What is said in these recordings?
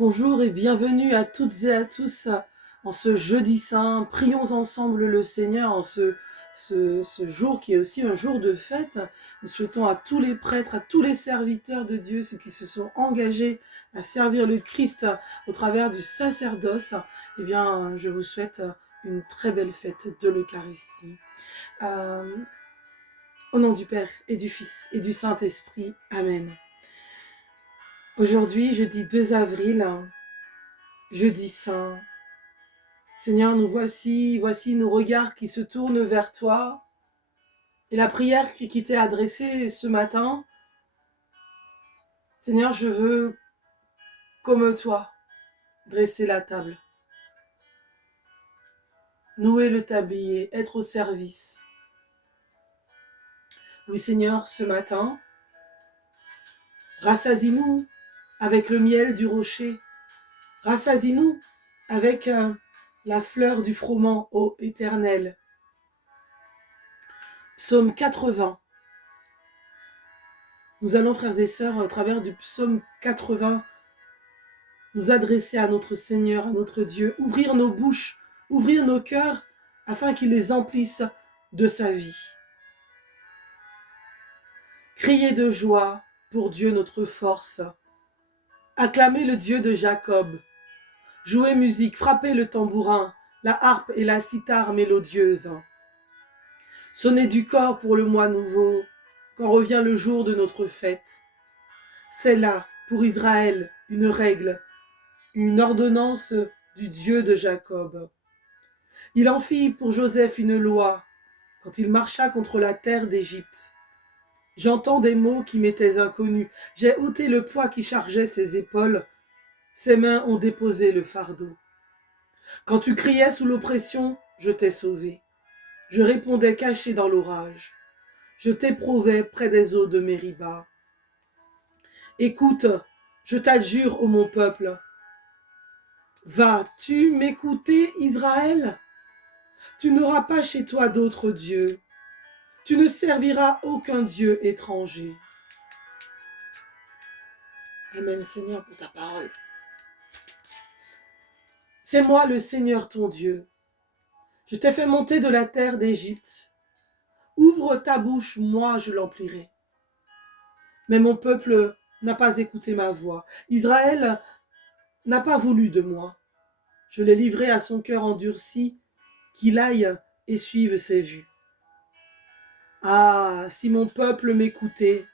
Bonjour et bienvenue à toutes et à tous en ce jeudi saint. Prions ensemble le Seigneur en ce jour qui est aussi un jour de fête. Nous souhaitons à tous les prêtres, à tous les serviteurs de Dieu, ceux qui se sont engagés à servir le Christ au travers du sacerdoce, eh bien, je vous souhaite une très belle fête de l'Eucharistie. Euh, Au nom du Père et du Fils et du Saint-Esprit. Amen. Aujourd'hui, jeudi 2 avril, jeudi saint. Seigneur, nous voici nos regards qui se tournent vers toi. Et la prière qui t'est adressée ce matin, Seigneur, je veux, comme toi, dresser la table, nouer le tablier, être au service. Oui, Seigneur, ce matin, rassasie-nous avec le miel du rocher, rassasie-nous avec la fleur du froment, ô Éternel. Psaume 80. Nous allons, frères et sœurs, au travers du psaume 80, nous adresser à notre Seigneur, à notre Dieu, ouvrir nos bouches, ouvrir nos cœurs, afin qu'il les emplisse de sa vie. Crier de joie pour Dieu notre force. Acclamer le Dieu de Jacob. Jouer musique, frapper le tambourin, la harpe et la cithare mélodieuse. Sonner du cor pour le mois nouveau, quand revient le jour de notre fête. C'est là, pour Israël, une règle, une ordonnance du Dieu de Jacob. Il en fit pour Joseph une loi, quand il marcha contre la terre d'Égypte. J'entends des mots qui m'étaient inconnus. J'ai ôté le poids qui chargeait ses épaules. Ses mains ont déposé le fardeau. Quand tu criais sous l'oppression, je t'ai sauvé. Je répondais caché dans l'orage. Je t'éprouvais près des eaux de Mériba. Écoute, je t'adjure, ô mon peuple. Vas-tu m'écouter, Israël? Tu n'auras pas chez toi d'autre Dieu. Tu ne serviras aucun Dieu étranger. Amen, Seigneur, pour ta parole. C'est moi le Seigneur ton Dieu. Je t'ai fait monter de la terre d'Égypte. Ouvre ta bouche, moi je l'emplirai. Mais mon peuple n'a pas écouté ma voix. Israël n'a pas voulu de moi. Je l'ai livré à son cœur endurci, qu'il aille et suive ses vues. Ah, si mon peuple m'écoutait,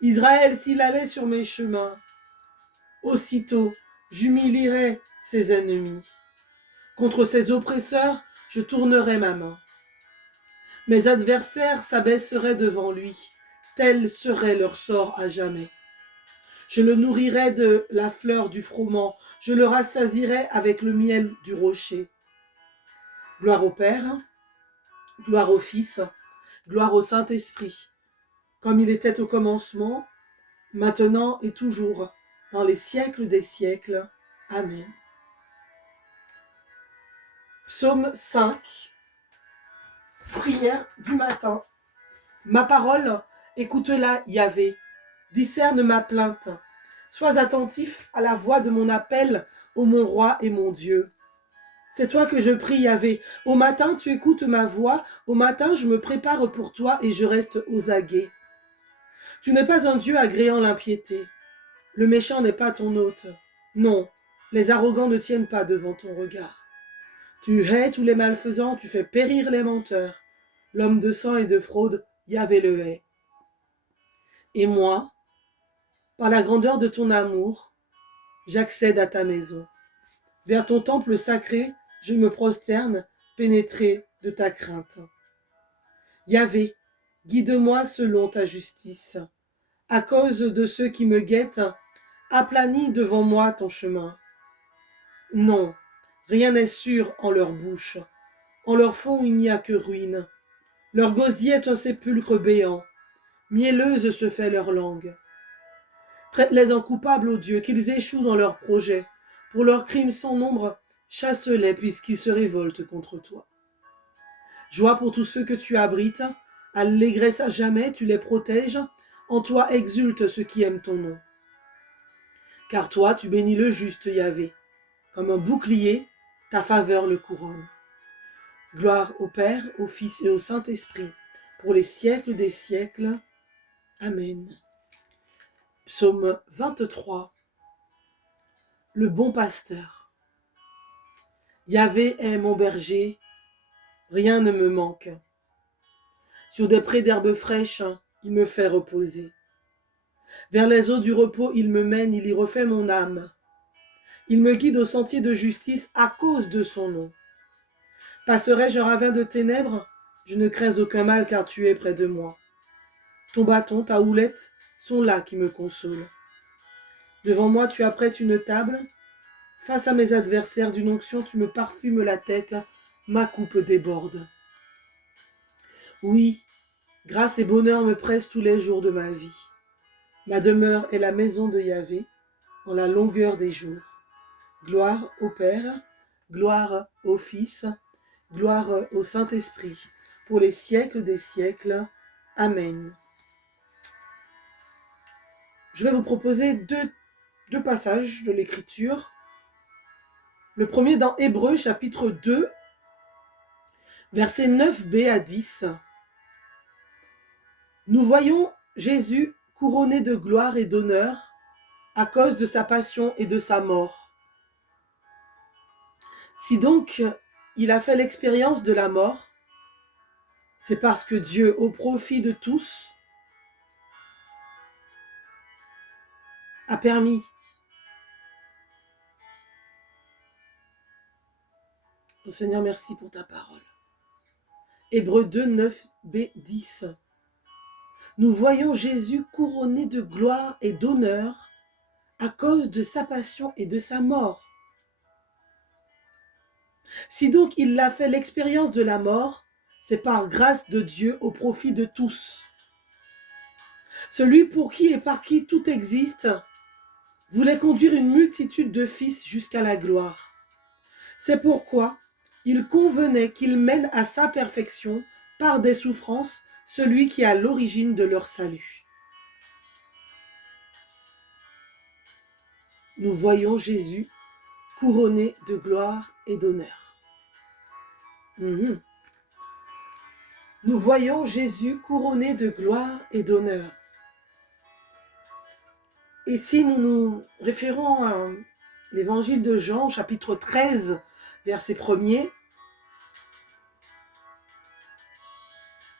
Israël s'il allait sur mes chemins, aussitôt j'humilierais ses ennemis. Contre ses oppresseurs, je tournerai ma main. Mes adversaires s'abaisseraient devant lui, tel serait leur sort à jamais. Je le nourrirai de la fleur du froment, je le rassasirai avec le miel du rocher. Gloire au Père, gloire au Fils, gloire au Saint-Esprit, comme il était au commencement, maintenant et toujours, dans les siècles des siècles. Amen. Psaume 5. Prière du matin. Ma parole, écoute-la, Yahvé. Discerne ma plainte. Sois attentif à la voix de mon appel, ô mon roi et mon Dieu. C'est toi que je prie, Yahvé. Au matin, tu écoutes ma voix. Au matin, je me prépare pour toi et je reste aux aguets. Tu n'es pas un Dieu agréant l'impiété. Le méchant n'est pas ton hôte. Non, les arrogants ne tiennent pas devant ton regard. Tu hais tous les malfaisants, tu fais périr les menteurs. L'homme de sang et de fraude, Yahvé le hait. Et moi, par la grandeur de ton amour, j'accède à ta maison. Vers ton temple sacré, je me prosterne, pénétré de ta crainte. Yahvé, guide-moi selon ta justice. À cause de ceux qui me guettent, aplanis devant moi ton chemin. Non, rien n'est sûr en leur bouche. En leur fond, il n'y a que ruine. Leur gosier est un sépulcre béant. Mielleuse se fait leur langue. Traite-les en coupables, ô Dieu, qu'ils échouent dans leurs projets. Pour leurs crimes sans nombre, chasse-les puisqu'ils se révoltent contre toi. Joie pour tous ceux que tu abrites, allégresse à jamais, tu les protèges. En toi exultent ceux qui aiment ton nom. Car toi, tu bénis le juste, Yahvé. Comme un bouclier, ta faveur le couronne. Gloire au Père, au Fils et au Saint-Esprit, pour les siècles des siècles. Amen. Psaume 23. Le bon pasteur. Yahvé est mon berger, rien ne me manque. Sur des prés d'herbes fraîches, il me fait reposer. Vers les eaux du repos, il me mène, il y refait mon âme. Il me guide au sentier de justice à cause de son nom. Passerai-je un ravin de ténèbres? Je ne crains aucun mal car tu es près de moi. Ton bâton, ta houlette sont là qui me consolent. Devant moi, tu apprêtes une table. Face à mes adversaires d'une onction, tu me parfumes la tête. Ma coupe déborde. Oui, grâce et bonheur me pressent tous les jours de ma vie. Ma demeure est la maison de Yahvé, dans la longueur des jours. Gloire au Père, gloire au Fils, gloire au Saint-Esprit, pour les siècles des siècles. Amen. Je vais vous proposer deux passages de l'Écriture. Le premier dans Hébreux, chapitre 2, versets 9b à 10. Nous voyons Jésus couronné de gloire et d'honneur à cause de sa passion et de sa mort. Si donc il a fait l'expérience de la mort, c'est parce que Dieu, au profit de tous, a permis au Seigneur, merci pour ta parole. Hébreux 2, 9b, 10. Nous voyons Jésus couronné de gloire et d'honneur à cause de sa passion et de sa mort. Si donc il a fait l'expérience de la mort, c'est par grâce de Dieu au profit de tous. Celui pour qui et par qui tout existe voulait conduire une multitude de fils jusqu'à la gloire. C'est pourquoi il convenait qu'il mène à sa perfection, par des souffrances, celui qui est à l'origine de leur salut. Nous voyons Jésus couronné de gloire et d'honneur. Nous voyons Jésus couronné de gloire et d'honneur. Et si nous nous référons à l'évangile de Jean, chapitre 13, verset 1er,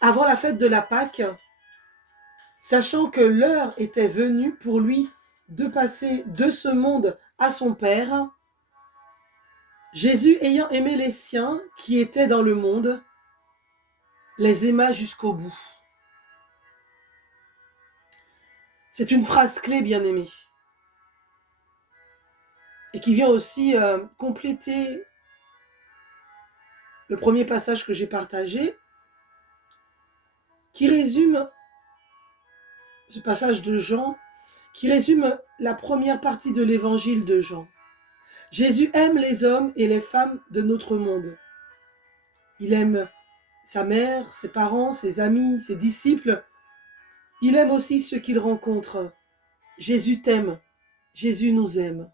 avant la fête de la Pâque, sachant que l'heure était venue pour lui de passer de ce monde à son Père, Jésus, ayant aimé les siens qui étaient dans le monde, les aima jusqu'au bout. C'est une phrase clé, bien-aimée, et qui vient aussi compléter le premier passage que j'ai partagé, qui résume ce passage de Jean, qui résume la première partie de l'évangile de Jean. Jésus aime les hommes et les femmes de notre monde. Il aime sa mère, ses parents, ses amis, ses disciples. Il aime aussi ceux qu'il rencontre. Jésus t'aime. Jésus nous aime.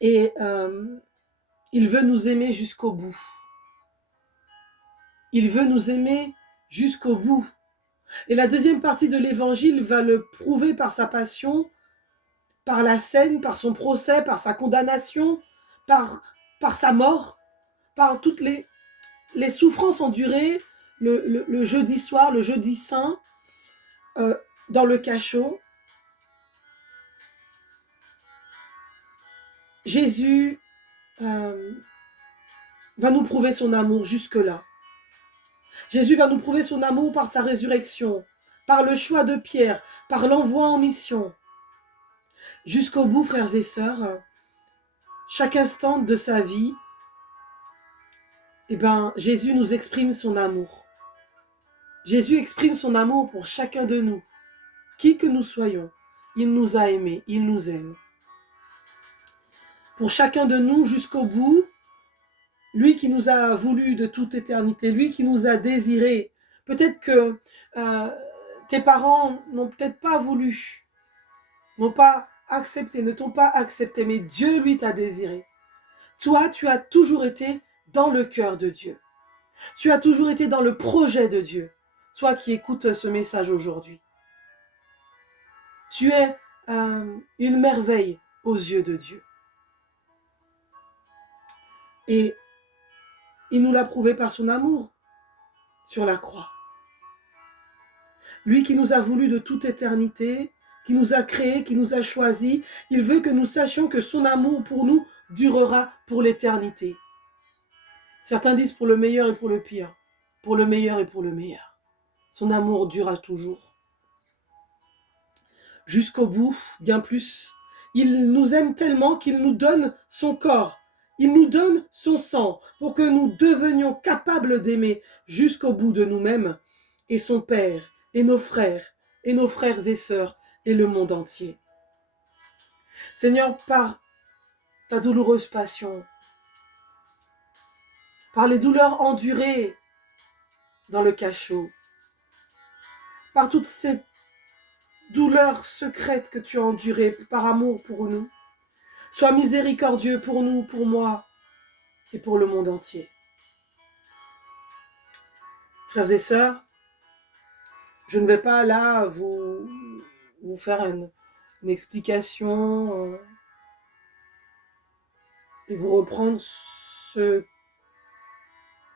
Et il veut nous aimer jusqu'au bout. Il veut nous aimer jusqu'au bout. Et la deuxième partie de l'évangile va le prouver par sa passion, par la scène, par son procès, par sa condamnation, par sa mort, par toutes les souffrances endurées le jeudi soir, le jeudi saint, dans le cachot. Jésus va nous prouver son amour jusque-là. Jésus va nous prouver son amour par sa résurrection, par le choix de Pierre, par l'envoi en mission. Jusqu'au bout, frères et sœurs, chaque instant de sa vie, Jésus nous exprime son amour. Jésus exprime son amour pour chacun de nous. Qui que nous soyons, il nous a aimés, il nous aime. Pour chacun de nous, jusqu'au bout, lui qui nous a voulu de toute éternité, lui qui nous a désirés. Peut-être que tes parents n'ont peut-être pas voulu n'ont pas accepté, ne t'ont pas accepté, mais Dieu, lui, t'a désiré. Toi, tu as toujours été dans le cœur de Dieu. Tu as toujours été dans le projet de Dieu. Toi qui écoutes ce message aujourd'hui. Tu es une merveille aux yeux de Dieu. Et il nous l'a prouvé par son amour sur la croix. Lui qui nous a voulu de toute éternité, qui nous a créés, qui nous a choisis, il veut que nous sachions que son amour pour nous durera pour l'éternité. Certains disent pour le meilleur et pour le pire, pour le meilleur et pour le meilleur. Son amour durera toujours. Jusqu'au bout, bien plus. Il nous aime tellement qu'il nous donne son corps. Il nous donne son sang pour que nous devenions capables d'aimer jusqu'au bout de nous-mêmes et son Père et nos frères et sœurs et le monde entier. Seigneur, par ta douloureuse passion, par les douleurs endurées dans le cachot, par toutes ces douleurs secrètes que tu as endurées par amour pour nous, sois miséricordieux pour nous, pour moi et pour le monde entier. Frères et sœurs, je ne vais pas là vous faire une explication et vous reprendre ce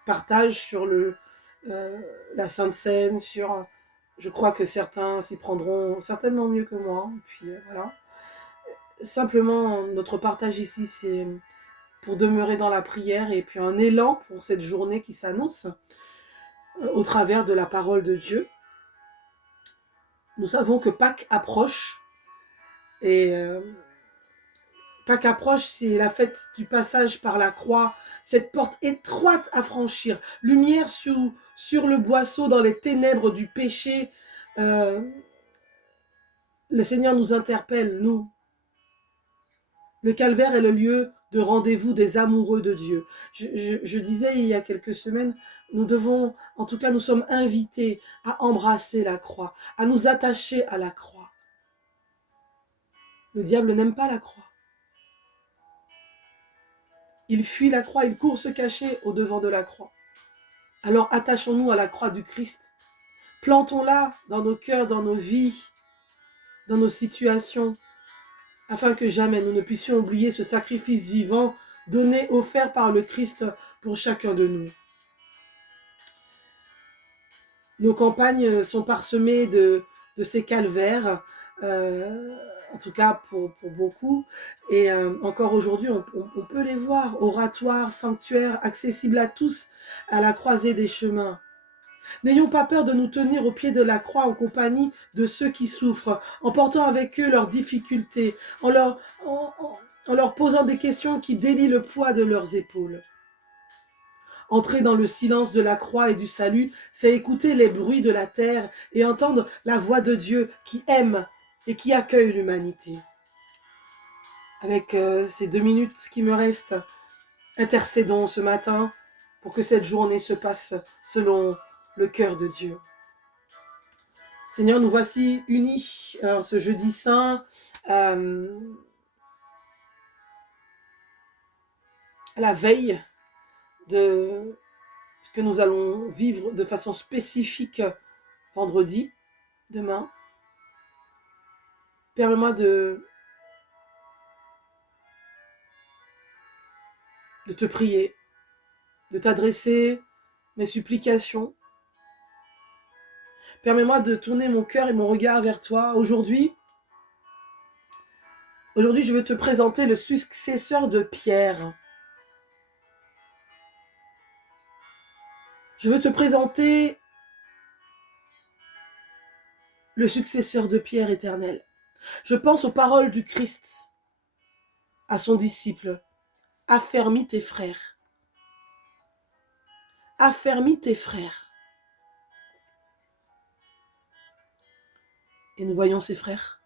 partage sur la Sainte Seine, sur, je crois que certains s'y prendront certainement mieux que moi. Et puis voilà. Simplement, notre partage ici, c'est pour demeurer dans la prière et puis un élan pour cette journée qui s'annonce au travers de la parole de Dieu. Nous savons que Pâques approche et Pâques approche, c'est la fête du passage par la croix, cette porte étroite à franchir, lumière sur le boisseau dans les ténèbres du péché. Le Seigneur nous interpelle, nous. Le calvaire est le lieu de rendez-vous des amoureux de Dieu. Je disais il y a quelques semaines, nous devons, en tout cas nous sommes invités à embrasser la croix, à nous attacher à la croix. Le diable n'aime pas la croix. Il fuit la croix, il court se cacher au-devant de la croix. Alors attachons-nous à la croix du Christ. Plantons-la dans nos cœurs, dans nos vies, dans nos situations, afin que jamais nous ne puissions oublier ce sacrifice vivant donné, offert par le Christ pour chacun de nous. Nos campagnes sont parsemées de ces calvaires, en tout cas pour beaucoup, et encore aujourd'hui on peut les voir, oratoires, sanctuaires, accessibles à tous, à la croisée des chemins. N'ayons pas peur de nous tenir au pied de la croix en compagnie de ceux qui souffrent, en portant avec eux leurs difficultés, en leur posant des questions qui délient le poids de leurs épaules. Entrer dans le silence de la croix et du salut, c'est écouter les bruits de la terre et entendre la voix de Dieu qui aime et qui accueille l'humanité. Avec ces 2 minutes qui me restent, intercédons ce matin pour que cette journée se passe selon le cœur de Dieu. Seigneur, nous voici unis ce jeudi saint à la veille de ce que nous allons vivre de façon spécifique vendredi, demain. Permets-moi de te prier, de t'adresser mes supplications. Permets-moi de tourner mon cœur et mon regard vers toi. Aujourd'hui, je veux te présenter le successeur de Pierre. Je veux te présenter le successeur de Pierre éternel. Je pense aux paroles du Christ à son disciple. Affermis tes frères. Affermis tes frères. Et nous voyons ces frères.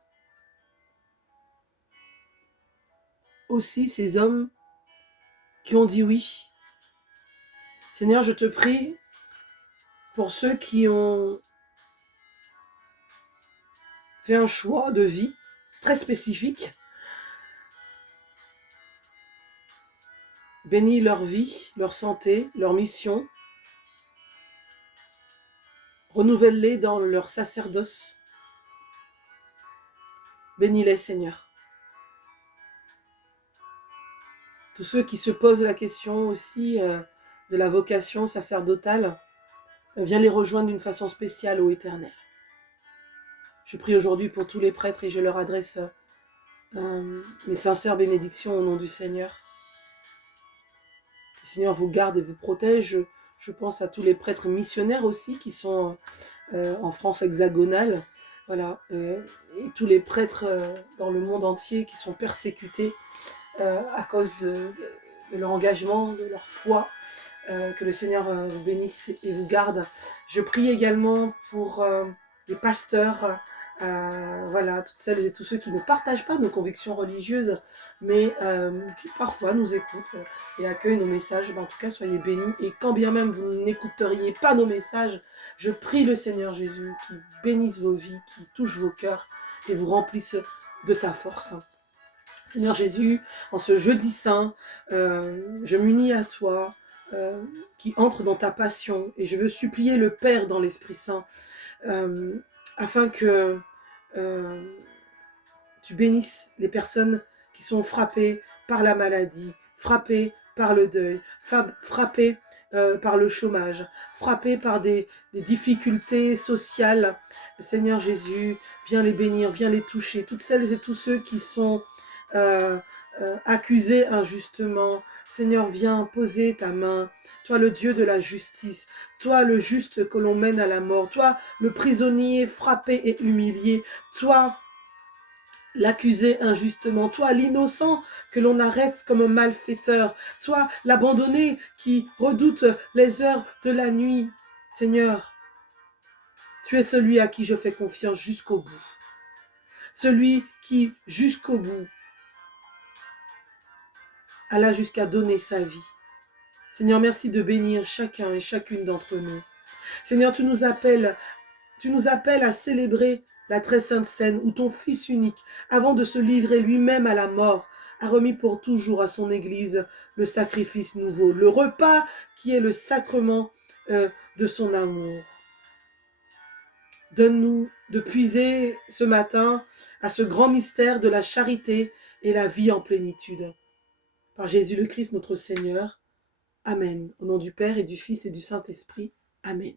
Aussi ces hommes qui ont dit oui. Seigneur, je te prie pour ceux qui ont fait un choix de vie très spécifiques. Bénis leur vie, leur santé, leur mission. Renouvelle-les dans leur sacerdoce. Bénis-les, Seigneur. Tous ceux qui se posent la question aussi de la vocation sacerdotale, viens les rejoindre d'une façon spéciale, ô Éternel. Je prie aujourd'hui pour tous les prêtres et je leur adresse mes sincères bénédictions au nom du Seigneur. Le Seigneur vous garde et vous protège. Je pense à tous les prêtres missionnaires aussi qui sont en France hexagonale. Voilà, et tous les prêtres dans le monde entier qui sont persécutés à cause de leur engagement, de leur foi. Que le Seigneur vous bénisse et vous garde. Je prie également pour les pasteurs, voilà, toutes celles et tous ceux qui ne partagent pas nos convictions religieuses, mais qui parfois nous écoutent et accueillent nos messages. En tout cas, soyez bénis. Et quand bien même vous n'écouteriez pas nos messages, je prie le Seigneur Jésus qui bénisse vos vies, qui touche vos cœurs et vous remplisse de sa force. Seigneur Jésus, en ce jeudi saint, je m'unis à toi, qui entre dans ta passion, et je veux supplier le Père dans l'Esprit Saint, afin que tu bénisses les personnes qui sont frappées par la maladie, frappées par le deuil, frappées par le chômage, frappées par des difficultés sociales. Seigneur Jésus, viens les bénir, viens les toucher, toutes celles et tous ceux qui sont accusés injustement. Seigneur, viens poser ta main. Toi, le Dieu de la justice. Toi, le juste que l'on mène à la mort. Toi, le prisonnier frappé et humilié. Toi, l'accusé injustement. Toi, l'innocent que l'on arrête comme un malfaiteur. Toi, l'abandonné qui redoute les heures de la nuit. Seigneur, tu es celui à qui je fais confiance jusqu'au bout. Celui qui, jusqu'au bout, alla jusqu'à donner sa vie. Seigneur, merci de bénir chacun et chacune d'entre nous. Seigneur, tu nous appelles à célébrer la très sainte scène où ton Fils unique, avant de se livrer lui-même à la mort, a remis pour toujours à son Église le sacrifice nouveau, le repas qui est le sacrement de son amour. Donne-nous de puiser ce matin à ce grand mystère de la charité et la vie en plénitude. Par Jésus le Christ, notre Seigneur. Amen. Au nom du Père et du Fils et du Saint-Esprit. Amen.